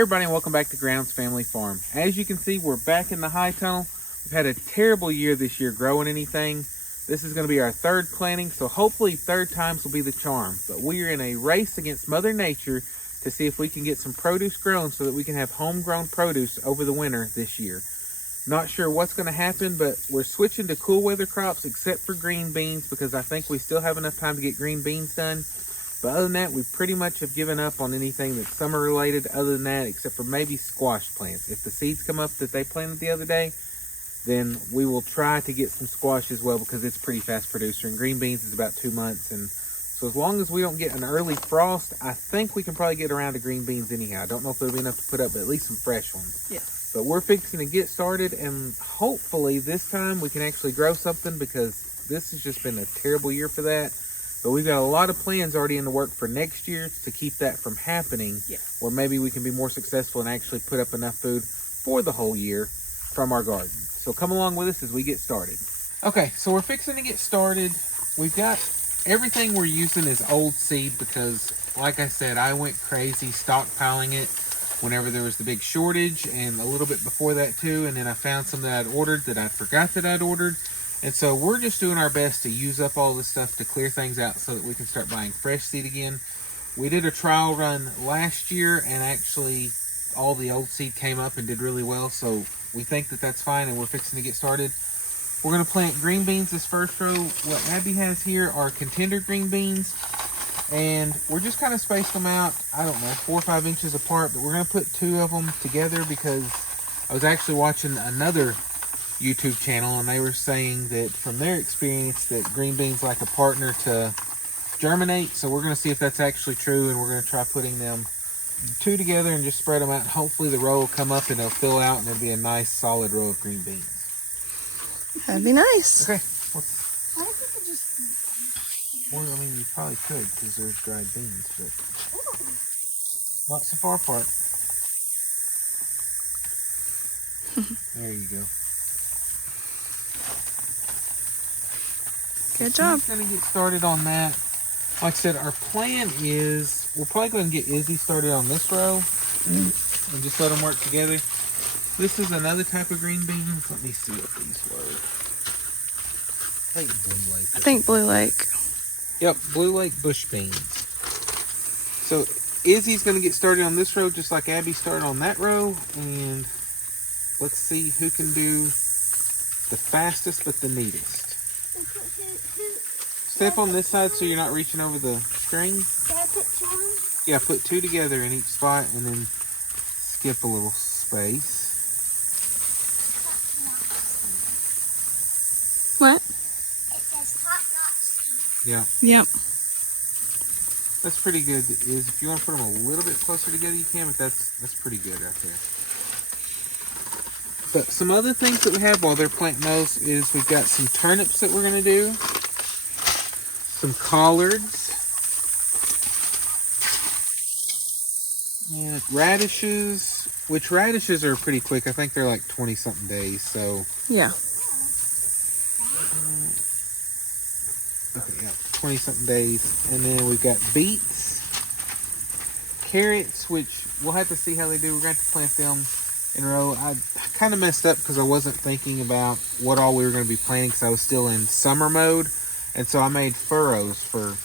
Hey everybody, and welcome back to Grounds Family Farm. As you can see, we're back in the high tunnel. We've had a terrible year this year growing anything. This is going to be our third planting, so hopefully third times will be the charm. But we are in a race against Mother Nature to see if we can get some produce grown so that we can have homegrown produce over the winter this year. Not sure what's going to happen, but we're switching to cool weather crops except for green beans because I think we still have enough time to get green beans done. But other than that, we pretty much have given up on anything that's summer related other than that, except for maybe squash plants. If the seeds come up that they planted the other day, then we will try to get some squash as well because it's pretty fast producer. And green beans is about 2 months. And so as long as we don't get an early frost, I think we can probably get around to green beans anyhow. I don't know if there'll be enough to put up, but at least some fresh ones. Yeah. But we're fixing to get started, and hopefully this time we can actually grow something because this has just been a terrible year for that. But we've got a lot of plans already in the work for next year to keep that from happening. Yeah. Or maybe we can be more successful and actually put up enough food for the whole year from our garden. So come along with us as we get started. Okay, so we're fixing to get started. We've got everything we're using is old seed because, like I said, I went crazy stockpiling it whenever there was the big shortage and a little bit before that too. And then I found some that I'd ordered that I forgot that I'd ordered. And so we're just doing our best to use up all this stuff to clear things out so that we can start buying fresh seed again. We did a trial run last year and actually all the old seed came up and did really well. So we think that that's fine and we're fixing to get started. We're going to plant green beans this first row. What Abby has here are contender green beans. And we're just kind of spaced them out, I don't know, 4 or 5 inches apart. But we're going to put 2 of them together because I was actually watching another YouTube channel and they were saying that from their experience that green beans like a partner to germinate. So we're going to see if that's actually true, and we're going to try putting them 2 together and just spread them out. Hopefully the row will come up and it'll fill out and it'll be a nice solid row of green beans. That'd be nice. Okay. What if we could just... Well, I mean, you probably could because there's dried beans, but not so far apart. There you go. Good job. We're going to get started on that. Like I said, our plan is we're probably going to get Izzy started on this row and just let them work together. This is another type of green beans. Let me see what these were. I think Blue Lake. Yep, Blue Lake bush beans. So Izzy's going to get started on this row just like Abby started on that row. And let's see who can do the fastest but the neatest. Step on this side so you're not reaching over the string. Did I put 2 on? Yeah, put 2 together in each spot and then skip a little space. What? It says top knot seed. Yeah, Yep. that's pretty good. Is if you want to put them a little bit closer together, you can, but that's pretty good right there. But some other things that we have while they're planting those is we've got some turnips that we're going to do. Some collards, and radishes, which radishes are pretty quick. I think they're like 20-something days, so. Yeah. Okay, yeah, 20-something days. And then we've got beets, carrots, which we'll have to see how they do. We're going to have to plant them in a row. I kind of messed up because I wasn't thinking about what all we were going to be planting because I was still in summer mode. And so I made furrows for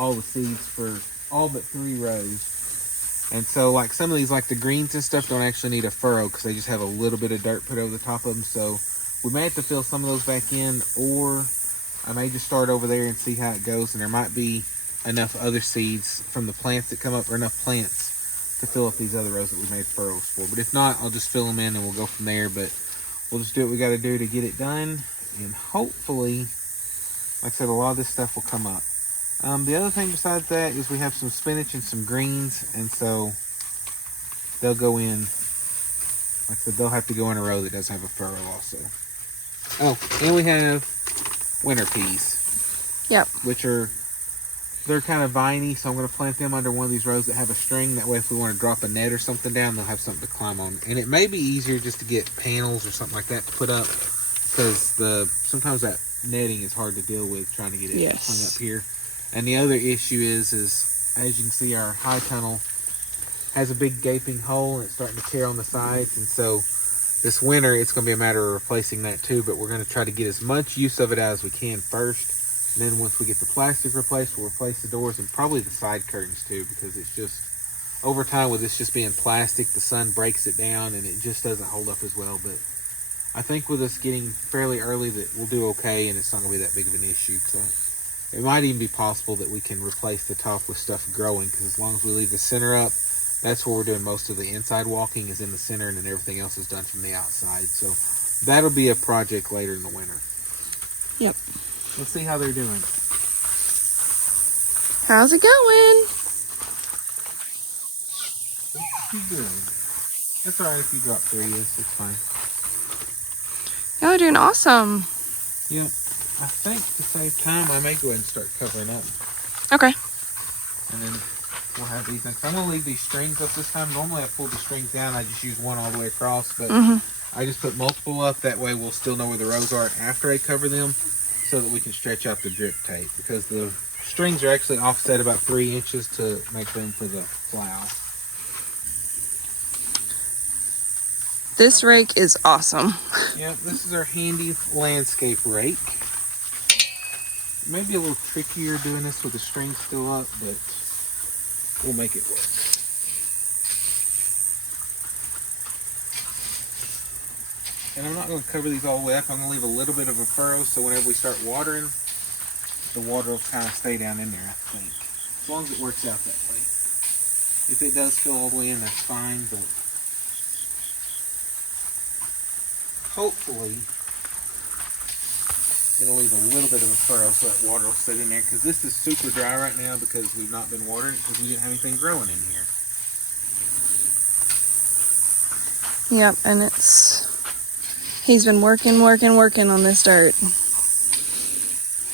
all the seeds for all but 3 rows. And so like some of these, like the greens and stuff, don't actually need a furrow because they just have a little bit of dirt put over the top of them. So we may have to fill some of those back in, or I may just start over there and see how it goes. And there might be enough other seeds from the plants that come up, or enough plants to fill up these other rows that we made furrows for. But if not, I'll just fill them in and we'll go from there. But we'll just do what we got to do to get it done. And hopefully, like I said, a lot of this stuff will come up. The other thing besides that is we have some spinach and some greens, and so they'll go in, like I said, they'll have to go in a row that doesn't have a furrow also. Oh, and we have winter peas. Yep. They're kind of viney, so I'm going to plant them under one of these rows that have a string. That way if we want to drop a net or something down, they'll have something to climb on. And it may be easier just to get panels or something like that to put up, because sometimes that netting is hard to deal with trying to get it hung up here. And the other issue is as you can see, our high tunnel has a big gaping hole and it's starting to tear on the sides. And so this winter, it's going to be a matter of replacing that too, but we're going to try to get as much use of it as we can first. And then once we get the plastic replaced, we'll replace the doors and probably the side curtains too, because it's just, over time with this just being plastic, the sun breaks it down and it just doesn't hold up as well. But I think with us getting fairly early that we'll do okay and it's not going to be that big of an issue. So it might even be possible that we can replace the top with stuff growing, because as long as we leave the center up, that's where we're doing most of the inside walking, is in the center, and then everything else is done from the outside. So that'll be a project later in the winter. Yep. Let's see how they're doing. How's it going? Pretty good. That's alright if you drop 3, yes, it's fine. Y'all are doing awesome. Yep. I think to save time, I may go ahead and start covering up. Okay. And then we'll have these next. I'm going to leave these strings up this time. Normally I pull the strings down. I just use one all the way across. But I just put multiple up. That way we'll still know where the rows are after I cover them, so that we can stretch out the drip tape. Because the strings are actually offset about 3 inches to make room for the plow. This rake is awesome. Yep, this is our handy landscape rake. It may be a little trickier doing this with the strings still up, but we'll make it work. And I'm not going to cover these all the way up. I'm going to leave a little bit of a furrow so whenever we start watering, the water will kind of stay down in there, I think. As long as it works out that way. If it does fill all the way in, that's fine, but hopefully it'll leave a little bit of a furrow so that water will sit in there, because this is super dry right now because we've not been watering it because we didn't have anything growing in here. Yep, and he's been working on this dirt.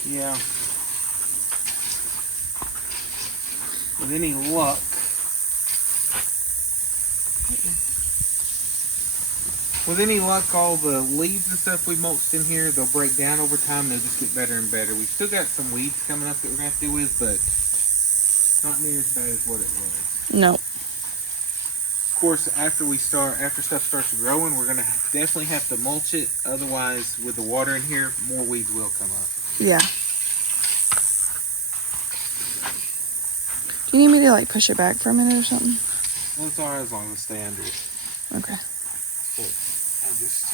Yeah. With any luck, all the leaves and stuff we mulched in here, they'll break down over time. They'll just get better and better. We've still got some weeds coming up that we're going to have to deal with, but not near as bad as what it was. No. Of course, after stuff starts growing, we're going to definitely have to mulch it. Otherwise, with the water in here, more weeds will come up. Yeah. Do you need me to like push it back for a minute or something? Well, it's alright as long as I stay under it. Okay. But I just...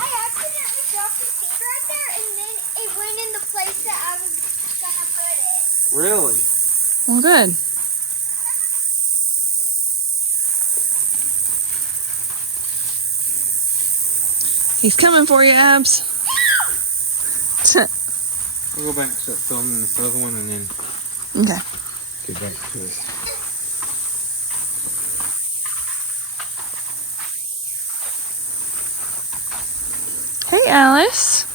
I accidentally dropped the seed right there, and then it went in the place that I was gonna put it. Really? Well, good. He's coming for you, Abs. We'll go back and start filming this other one and then Okay. get back to it. Hey, Alice.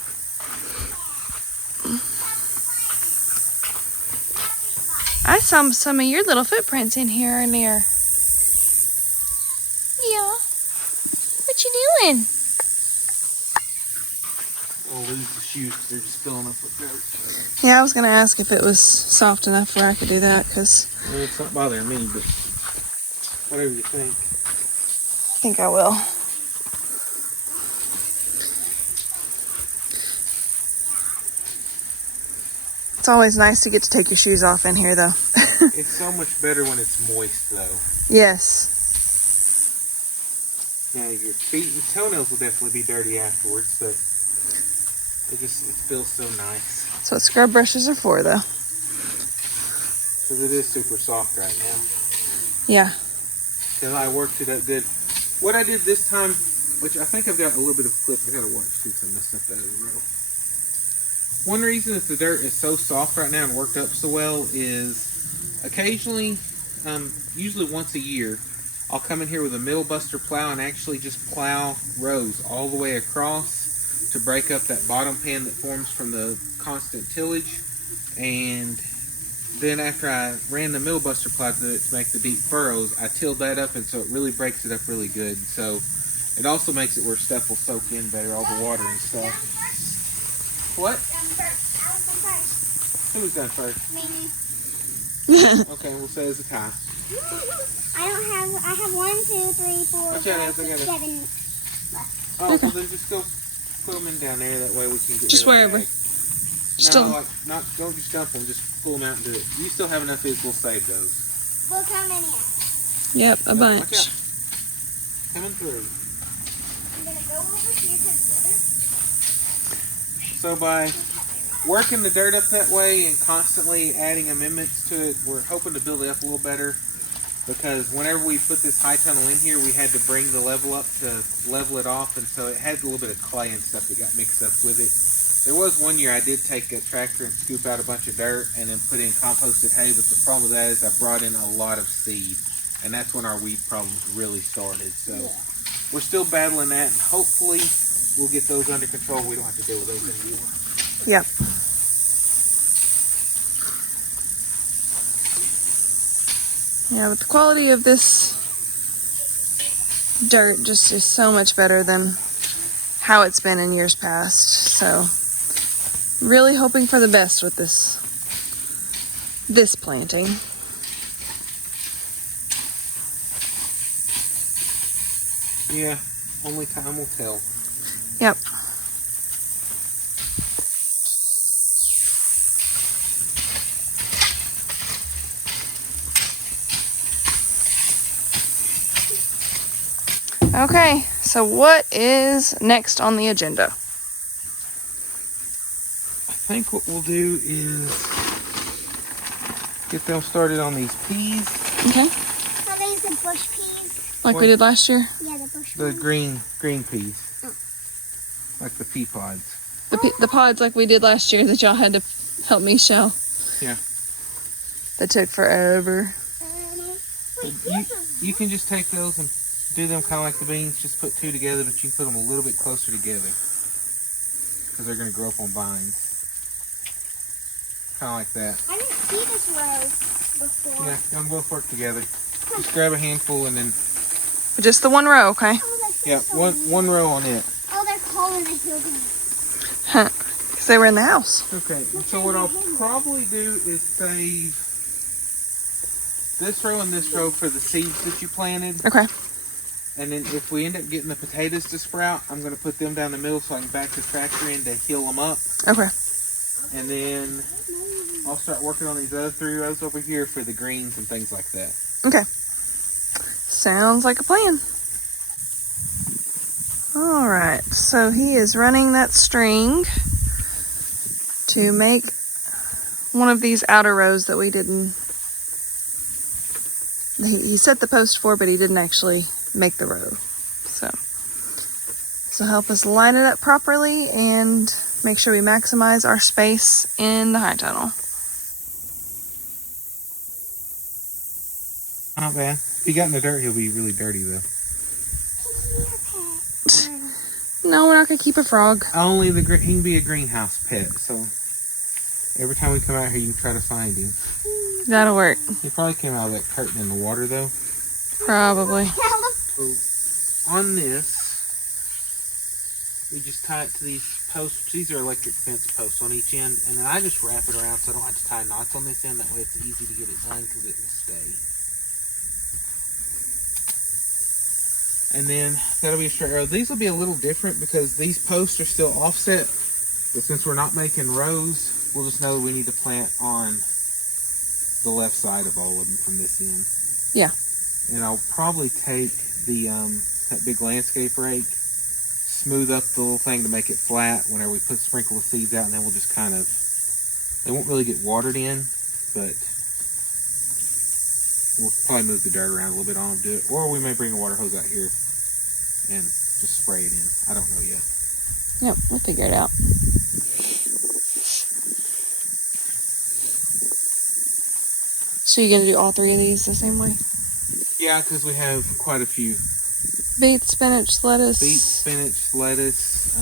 I saw some of your little footprints in here earlier. Yeah. What you doing? We'll lose the shoes because they're just filling up with dirt. Yeah, I was going to ask if it was soft enough where I could do that, because Well, it's not bothering me, but whatever you think. I think I will. It's always nice to get to take your shoes off in here, though. It's so much better when it's moist, though. Yes. Now, your feet and toenails will definitely be dirty afterwards, but it feels so nice. That's what scrub brushes are for, though. Because it is super soft right now. Yeah. Because I worked it up good. What I did this time, which I think I've got a little bit of clip. I gotta watch too, because I messed up that other row. One reason that the dirt is so soft right now and worked up so well is occasionally, usually once a year, I'll come in here with a middle buster plow and actually just plow rows all the way across to break up that bottom pan that forms from the constant tillage. And then after I ran the middle buster plow to make the deep furrows, I tilled that up, and so it really breaks it up really good. So it also makes it where stuff will soak in better, all the water and stuff. What? Who's done first? Me. Okay, we'll say it's a tie. I have 1, 2, 3, 4, Watch out, 5, I got 6, it. 7. Oh, Okay. well then just go put them in down there. That way we can get Just rid of wherever. the bag. Still. No, don't just dump them. Just pull them out and do it. You still have enough food. We'll save those. Look how many I have. Yep, a Watch bunch. out. Coming through. I'm going to go over here to the other. So by working the dirt up that way and constantly adding amendments to it, we're hoping to build it up a little better. Because whenever we put this high tunnel in here, we had to bring the level up to level it off, and so it had a little bit of clay and stuff that got mixed up with it. There was one year I did take a tractor and scoop out a bunch of dirt and then put in composted hay, but the problem with that is I brought in a lot of seed, and that's when our weed problems really started. So we're still battling that, and hopefully we'll get those under control. We don't have to deal with those anymore. Yep. Yeah, but the quality of this dirt just is so much better than how it's been in years past. So, really hoping for the best with this planting. Yeah, only time will tell. Yep. Okay, so what is next on the agenda? I think what we'll do is get them started on these peas. Okay. Are these the bush peas? Like we did last year? Yeah, the bush The ones. green peas. Like the pea pods. The pods like we did last year that y'all had to help me shell. Yeah. That took forever. Wait, You can just take those and do them kind of like the beans. Just put two together, but you can put them a little bit closer together. Because they're going to grow up on vines. Kind of like that. I didn't see this row before. Yeah, them both work together. Just grab a handful and then... Just the one row, okay? Oh, that feels Yeah, so one row on it. Oh, they're calling the hill. Huh. Because they were in the house. Okay, so what I'll probably do is save this row and this row for the seeds that you planted. Okay. And then if we end up getting the potatoes to sprout, I'm going to put them down the middle so I can back the tractor in to heal them up. Okay. And then I'll start working on these other 3 rows over here for the greens and things like that. Okay. Sounds like a plan. Alright, so he is running that string to make one of these outer rows that we didn't... He set the post for, but he didn't actually make the row. So help us line it up properly and make sure we maximize our space in the high tunnel. Not bad. If he got in the dirt, he'll be really dirty though. No, we're not going to keep a frog. Only he can be a greenhouse pet, so every time we come out here, you can try to find him. That'll work. He probably came out of that curtain in the water though. Probably. So on this, we just tie it to these posts. These are electric fence posts on each end, and then I just wrap it around so I don't have to tie knots on this end. That way it's easy to get it done because it will stay. And then that'll be a straight row. These will be a little different because these posts are still offset, but since we're not making rows, we'll just know we need to plant on the left side of all of them from this end. Yeah. And I'll probably take the that big landscape rake, smooth up the little thing to make it flat whenever we sprinkle the seeds out, and then we'll just kind of, they won't really get watered in, but we'll probably move the dirt around a little bit on them, do it. Or we may bring a water hose out here and just spray it in. I don't know yet. Yep, we'll figure it out. So you're going to do all 3 of these the same way? Yeah, because we have quite a few. Beets, spinach, lettuce. Beets, spinach, lettuce.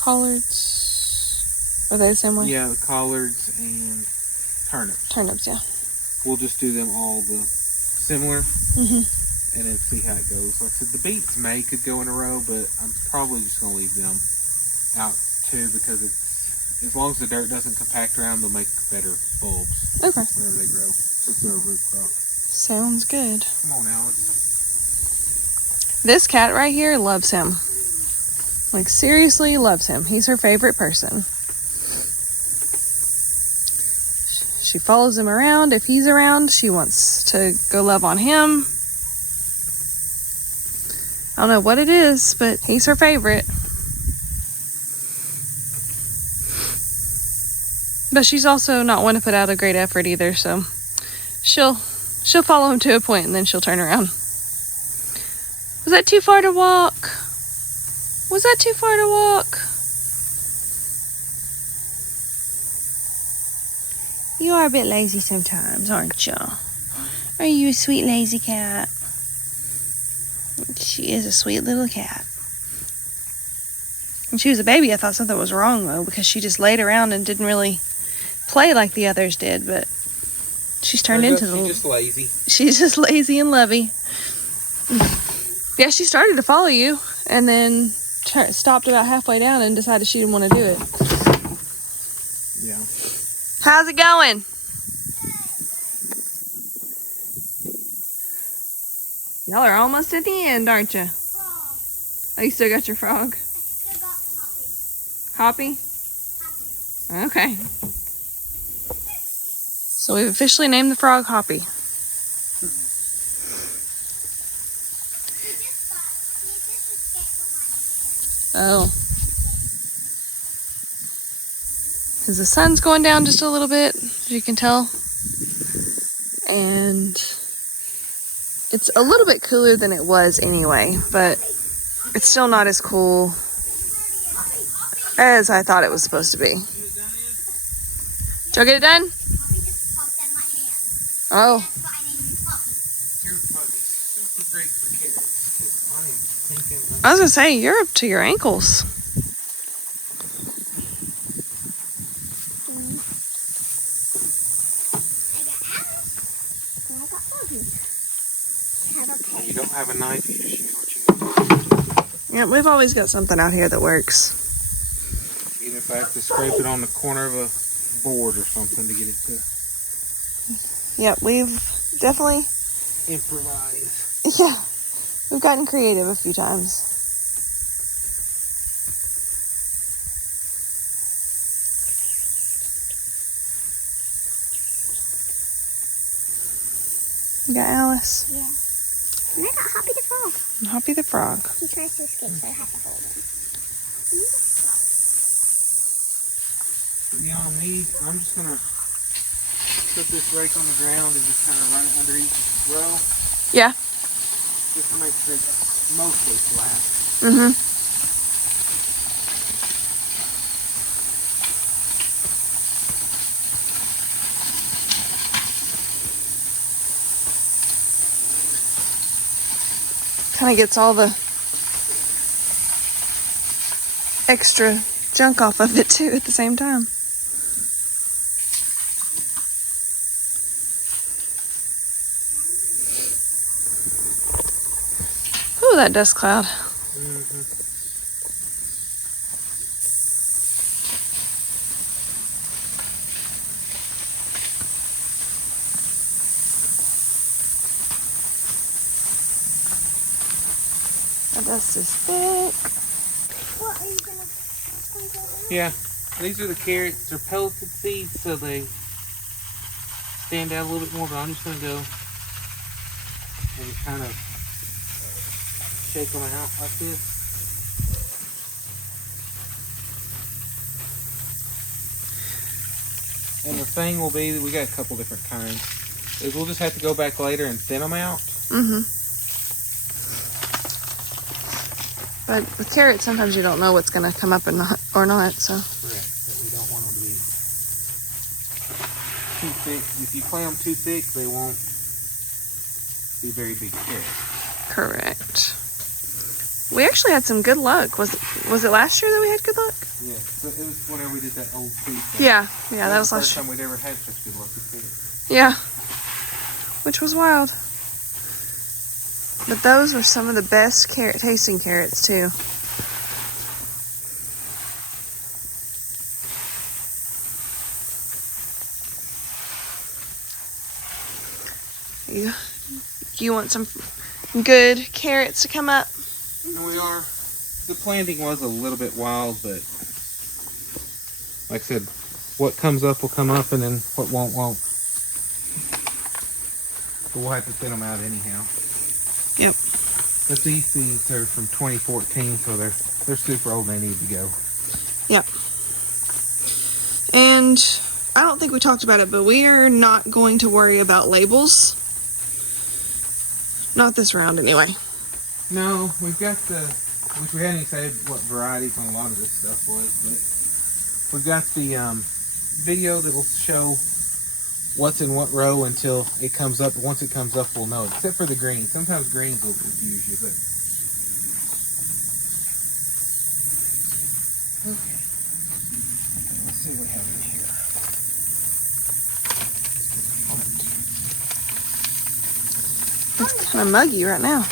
Collards. Are they the same way? Yeah, the collards and turnips. Turnips, yeah. We'll just do them all similar. Mm-hmm. And then see how it goes. Like I said, the beets could go in a row, but I'm probably just going to leave them out too because as long as the dirt doesn't compact around, they'll make better bulbs. Okay. Wherever they grow. If they're a root crop. Sounds good. Come on, Alex. This cat right here loves him. Like, seriously loves him. He's her favorite person. She follows him around. If he's around, she wants to go love on him. I don't know what it is, but he's her favorite. But she's also not one to put out a great effort either, so she'll follow him to a point and then she'll turn around. Was that too far to walk? Was that too far to walk? You are a bit lazy sometimes, aren't you? Are you a sweet lazy cat? She is a sweet little cat. When she was a baby, I thought something was wrong, though, because she just laid around and didn't really play like the others did, but she's turned into the... She's just lazy. She's just lazy and lovey. Yeah, she started to follow you, and then stopped about halfway down and decided she didn't want to do it. Yeah. How's it going? Y'all are almost at the end, aren't you? Frog. Oh, you still got your frog? I still got Hoppy? Hoppy. Hoppy. Okay. So we've officially named the frog Hoppy. He just escaped from my hand. Oh. Because the sun's going down just a little bit, as you can tell. And it's a little bit cooler than it was anyway, but it's still not as cool as I thought it was supposed to be. Did y'all get it done? Hoppy just popped out of my hand. Oh. That's why I named him Hoppy. Here's probably super great for carrots. 'Cause I am thinking I was going to say, you're up to your ankles. I got Bobby. you don't have a knife, you just use what you need. Yeah, we've always got something out here that works. Even if I have to scrape it on the corner of a board or something to get it to Yep, we've definitely, improvise. yeah, we've gotten creative a few times. You got Alice. Yeah. And I got Hoppy the frog. And Hoppy the frog. He tries to escape, so I have to hold him. You know me, I'm just gonna put this rake on the ground and just kind of run it under each row, Yeah. just to make sure it's mostly flat. Mm-hmm. Kind of gets all the extra junk off of it too at the same time. Ooh, that dust cloud. Mm-hmm. That dust is thick. What are you gonna sprinkle in? Yeah, these are the carrots. They're pelleted seeds, so they stand out a little bit more, but I'm just gonna go and kind of shake them out like this. And the thing will be that we got a couple different kinds. Is we'll just have to go back later and thin them out. Mm-hmm. But with carrots, sometimes you don't know what's going to come up or not, so. Correct. But we don't want them to be too thick. If you plant them too thick, they won't be very big carrots. Correct. We actually had some good luck. Was it last year that we had good luck? Yeah, so it was whenever we did that old tree thing. Yeah, that was the last first year. time we'd ever had such good luck with carrots. Yeah, which was wild. But those were some of the best tasting carrots too. You want some good carrots to come up? And we are. The planting was a little bit wild, but like I said, what comes up will come up, and then what won't. So we'll have to thin them out anyhow. Yep. But these seeds are from 2014, so they're super old and they need to go. Yep. And I don't think we talked about it, but we are not going to worry about labels. Not this round, anyway. No, we've got which we hadn't even said what varieties on a lot of this stuff was, but we've got the video that will show what's in what row until it comes up. Once it comes up, we'll know. Except for the greens. Sometimes greens will confuse you, but okay. Let's see what we have in here. It's kind of muggy right now.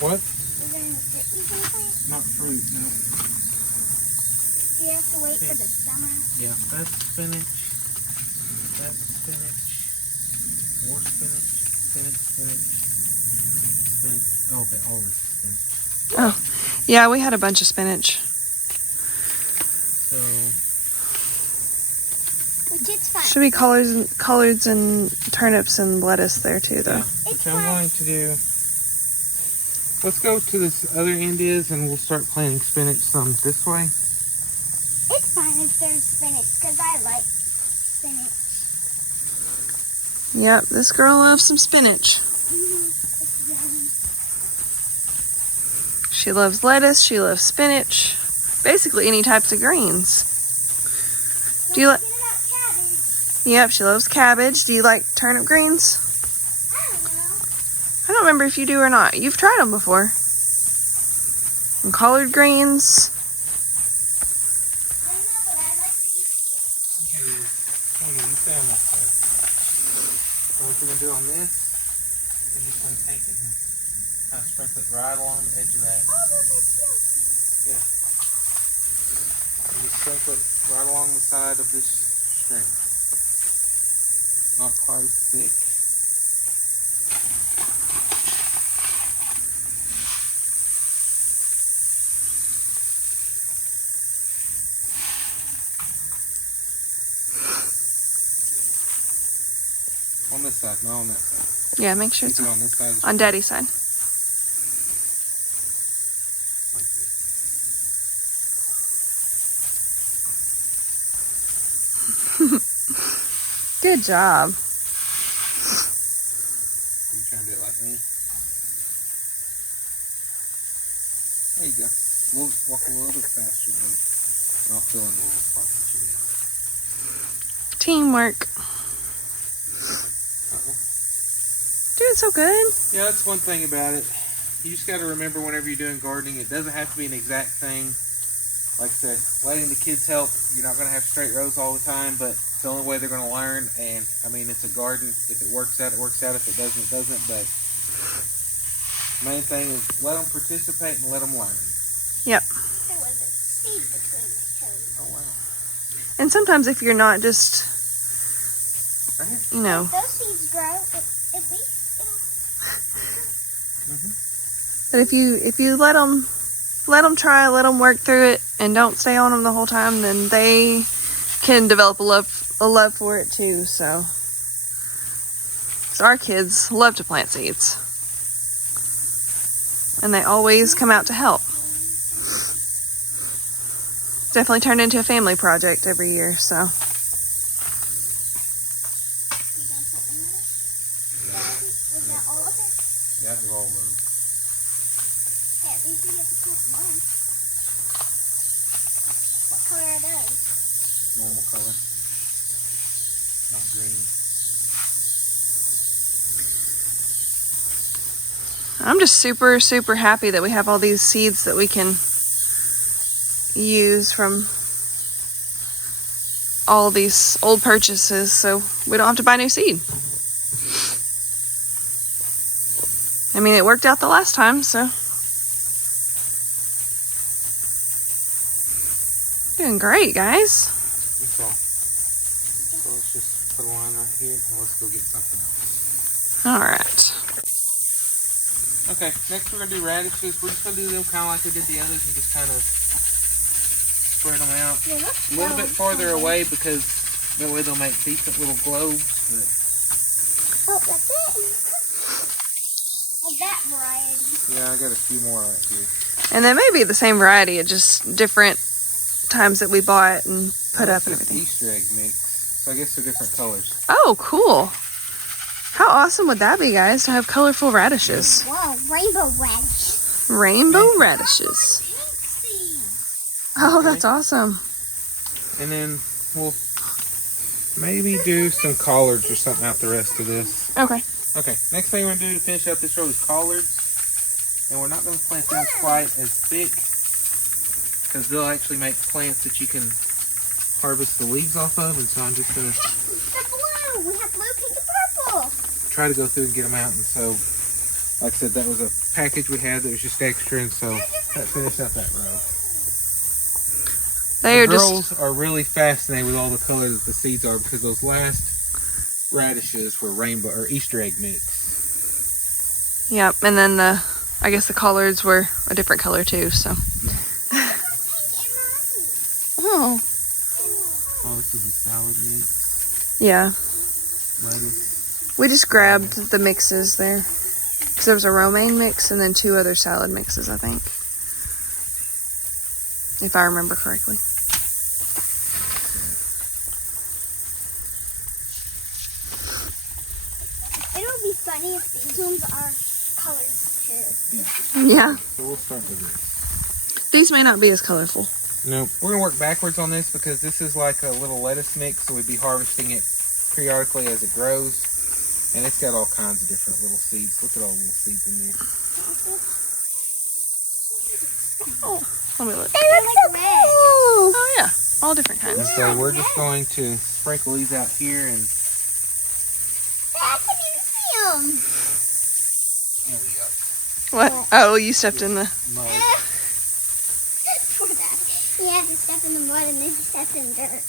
What? Is there any fruit you can plant? Not fruit, no. Do you have to wait for the summer? Yeah, that's spinach. That's spinach. More spinach. Spinach. Oh, okay, all this spinach. Oh, yeah, we had a bunch of spinach. So, Which is fine. Should be collards and turnips and lettuce there too, though. which I'm going to do. Let's go to this other end and we'll start planting spinach some this way. It's fine if there's spinach, because I like spinach. Yep, this girl loves some spinach. It's yummy. She loves lettuce, she loves spinach. Basically any types of greens. Do you like? Don't forget about cabbage. Yep, she loves cabbage. Do you like turnip greens? I don't know. I don't remember if you do or not. You've tried them before. And collard greens. I don't know, but I like these. Okay, you stay on that side. So what you're going to do on this is just going to take it and kind of sprinkle it right along the edge of that. Oh, those are healthy. Yeah. You just sprinkle it right along the side of this string. Not quite as thick. On this side, not on that side. Yeah, make sure it's Keep it on this side. on Daddy's side. Like this. Good job. Are you trying to do it like me? There you go. We'll walk a little bit faster and I'll fill in the little spots that you need. Teamwork. Uh-oh. Doing so good. Yeah, that's one thing about it. You just got to remember whenever you're doing gardening, it doesn't have to be an exact thing. Like I said, letting the kids help. You're not going to have straight rows all the time, but it's the only way they're going to learn. And, I mean, it's a garden. If it works out, it works out. If it doesn't, it doesn't. But the main thing is let them participate and let them learn. Yep. There was a seed between my toes. Oh, wow. And sometimes if you're not just, Right here. you know, If those seeds grow, at least but if you let them try, let them work through it, and don't stay on them the whole time, then they can develop a love for it too. So our kids love to plant seeds, and they always come out to help. Definitely turned into a family project every year. So you gonna put another? Was that all of it? Yeah, it was all those. Hey, at least you get to plant one. What color are those? Normal color. Not green. I'm just super, super happy that we have all these seeds that we can use from all these old purchases, so we don't have to buy new seed. I mean, it worked out the last time, so. Doing great, guys. That's all. So let's just put a line right here, and let's go get something else. All right. Okay, next we're gonna do radishes. We're just gonna do them kind of like we did the others, and just kind of spread them out a little bit farther away because that way they'll make decent little globes. But Oh, that's it. Of that variety. yeah, I got a few more right here. And they may be the same variety, at just different times that we bought and put up and This is everything. Easter egg mix, so I guess they're different colors. Oh, cool. How awesome would that be, guys, to have colorful radishes? Wow, rainbow radish. Rainbow radishes. Pink seeds. Oh, that's awesome. And then we'll maybe do some collards or something out the rest of this. Okay. Okay, next thing we're gonna do to finish up this row is collards. And we're not gonna plant them quite as thick because they'll actually make plants that you can harvest the leaves off of. And so I'm just gonna The blue. We have blue, pink, and purple. try to go through and get them out. And so, like I said, that was a package we had that was just extra. And so that finished up that row. They are The just, girls are really fascinated with all the colors that the seeds are because those last radishes were rainbow or Easter egg mix. yep. And then I guess the collards were a different color too, so. Oh. Oh, this is a salad mix. Yeah. Lettuce. We just grabbed the mixes there. Because there was a romaine mix and then 2 other salad mixes, I think. If I remember correctly. It'll be funny if these ones are colors too. Yeah. So we'll start with this. These may not be as colorful. No, we're gonna work backwards on this because this is like a little lettuce mix, so we'd be harvesting it periodically as it grows. And it's got all kinds of different little seeds. Look at all the little seeds in there. Oh, let me look. They look so red. Oh, yeah. All different And kinds. so we're just going to sprinkle these out here and I can even see them. there we go. What? Oh, you stepped in the... Mud. For that. He had to step in the mud and then he stepped in dirt.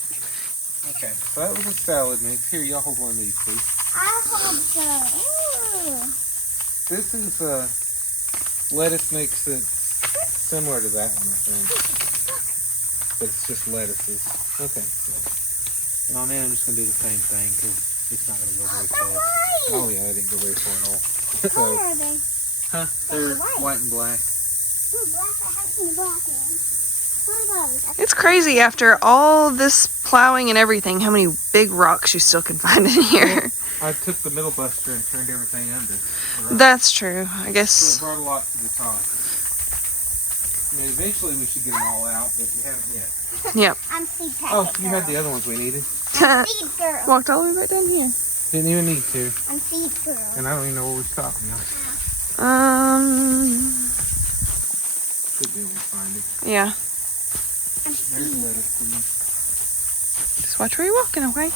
Okay, so that was a salad mix. Here, y'all hold one of these, please. I hope so. Ooh. This is a lettuce mix that's similar to that one, I think. But it's just lettuces. Okay. And on that, I'm just going to do the same thing because it's not going to go very far. Right. Oh, yeah, I didn't go very far at all. What color So, are they? huh? They're White. white and black. Ooh, black. I haven't seen the black one. What are those? It's crazy after all this plowing and everything, how many big rocks you still can find in here. I took the middle buster and turned everything under. Right? That's true. I So it guess. brought a lot to the top. I mean, eventually we should get them all out, but we haven't yet. Yep. I'm seed packet Oh, you had girl. the other ones we needed. I'm seed girl. Walked all the way right down here. Didn't even need to. I'm seed girl. And I don't even know where we stopped now. Should be able to find it. Yeah. I'm There's seed. lettuce seed. Just watch where you're walking, okay?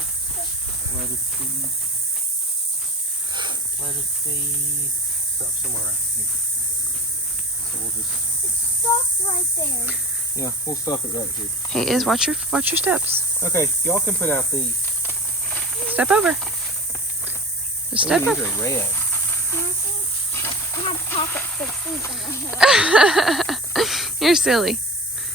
Lettuce seed. Lettuce seed. Stop somewhere right here. So we'll just, Stop right there. yeah, we'll stop it right here. Hey, watch your steps. Okay, y'all can put out these. Step over. Just step Ooh, over. these are red. I have packets of seeds in my hair. You're silly.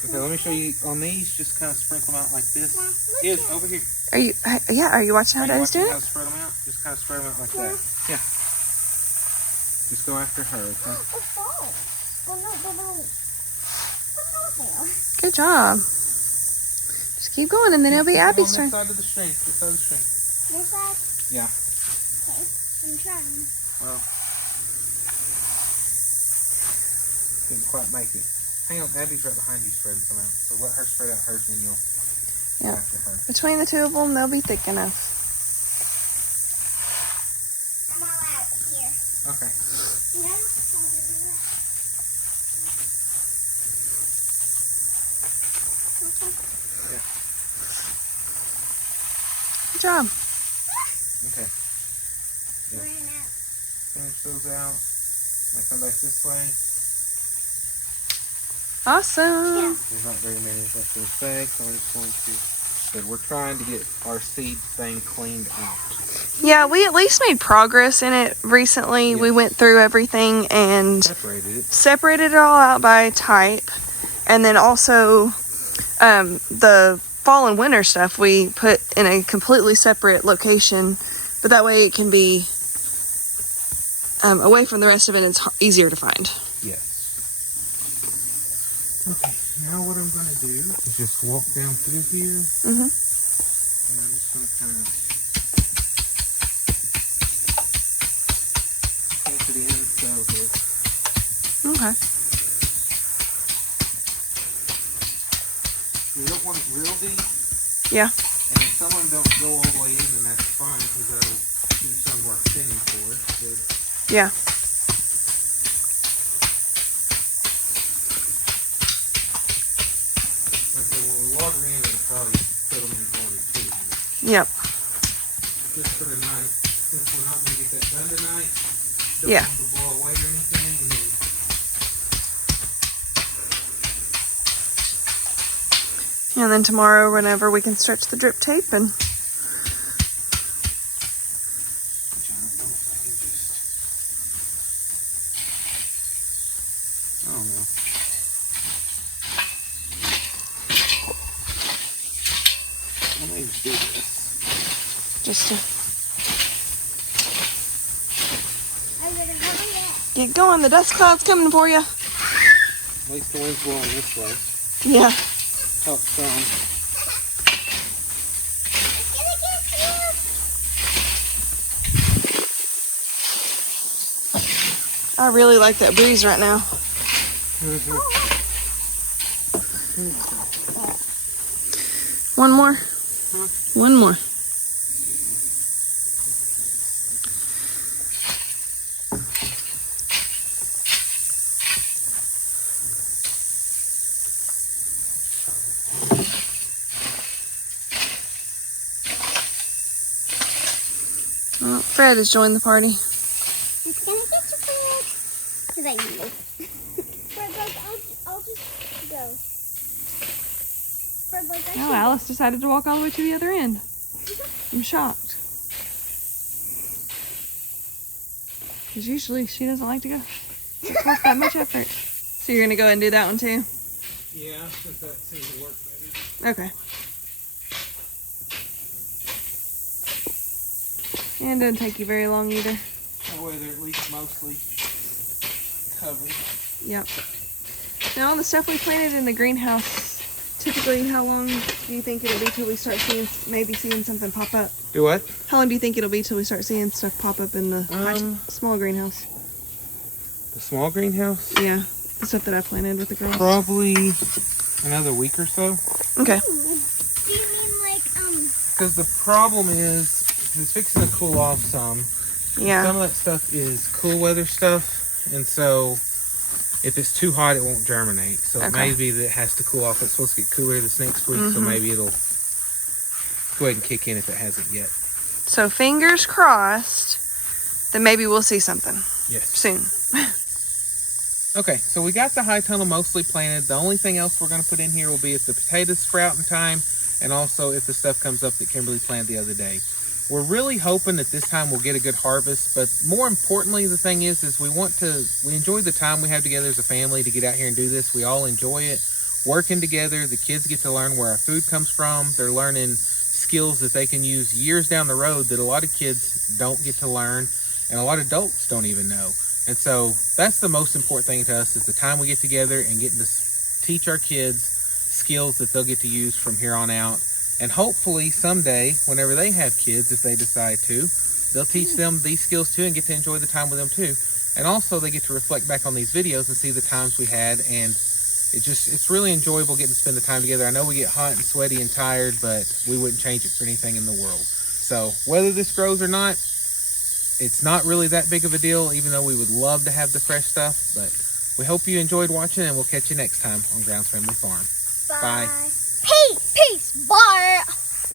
Okay, let me show you on these. Just kind of sprinkle them out like this. Look Is at over here. Are you? Yeah. Are you watching how Are you Daddy's watching doing how it? to spread them out? Just kind of spread them out like that. Yeah. Just go after her, okay? the fall. Oh no, the little. Put it out there. Good job. Just keep going, and then it'll be Come Abby's on turn. this side of the string. This side of the string. This side? Yeah. Okay. I'm trying. Well, didn't quite make it. Hang on, Abby's right behind you spreading some out. So let her spread out hers and then you'll go Yeah. after her. Between the 2 of them, they'll be thick enough. I'm all out here. Okay. You know how to do that? Okay. Good job. Okay. Yeah. Ran out. Finish those out. Now come back this way. Awesome. Yeah. There's not very many left in this bag, so I'm just going to said, we're trying to get our seed thing cleaned out. Yeah, we at least made progress in it recently. Yes. We went through everything and separated it all out by type. And then also the fall and winter stuff we put in a completely separate location. But that way it can be away from the rest of it. It's easier to find. Yes. Okay, now what I'm going to do is just walk down through here. Mm-hmm. And I'm just going to kind of push it in so that... Okay. We don't want it real deep. Yeah. And if some of them don't go all the way in, then that's fine, because that'll do some more thinning for us. But Yeah. so when we water in, it'll probably put them in water too. Yep. Just for tonight, since we're not going to get that done tonight, don't Yeah. want them to blow away or anything. And then And then tomorrow, whenever we can stretch the drip tape and... I don't know. Let me just do this. just to I better hurry up. get going. The dust cloud's coming for you. At least the wind's blowing this way. Yeah. Help some. It's gonna get you. I really like that breeze right now. One more. One more. Oh, Fred has joined the party. It's gonna get you, Fred. Because I know. Fred, like, I'll just go. Fred, like, No, Alice decided to walk all the way to the other end. I'm shocked. Because usually she doesn't like to go. It costs that much effort. So you're going to go and do that one too? Yeah, since that seems to work better. Okay. And it doesn't take you very long either. That way they're at least mostly covered. Yep. Now, on the stuff we planted in the greenhouse, typically how long do you think it'll be till we start seeing something pop up? Do what? How long do you think it'll be till we start seeing stuff pop up in the small greenhouse? The small greenhouse? Yeah, the stuff that I planted with the girls. Probably another week or so. Okay. Do you mean, like, Because the problem is, it's fixing to cool off some. Yeah. Some of that stuff is cool weather stuff, and so if it's too hot, it won't germinate. So it may be that it has to cool off. It's supposed to get cooler this next week, so maybe it'll go ahead and kick in if it hasn't yet. So fingers crossed that maybe we'll see something Yes. soon. Okay, so we got the high tunnel mostly planted. The only thing else we're going to put in here will be if the potatoes sprout in time, and also if the stuff comes up that Kimberly planted the other day. We're really hoping that this time we'll get a good harvest, but more importantly, the thing is we enjoy the time we have together as a family to get out here and do this. We all enjoy it, working together. The kids get to learn where our food comes from. They're learning skills that they can use years down the road that a lot of kids don't get to learn, and a lot of adults don't even know. And so that's the most important thing to us, is the time we get together and getting to teach our kids skills that they'll get to use from here on out. And hopefully someday, whenever they have kids, if they decide to, they'll teach them these skills too and get to enjoy the time with them too. And also they get to reflect back on these videos and see the times we had. And it's really enjoyable getting to spend the time together. I know we get hot and sweaty and tired, but we wouldn't change it for anything in the world. So whether this grows or not, it's not really that big of a deal, even though we would love to have the fresh stuff. But we hope you enjoyed watching, and we'll catch you next time on Grounds Family Farm. Bye. Peace. Bye.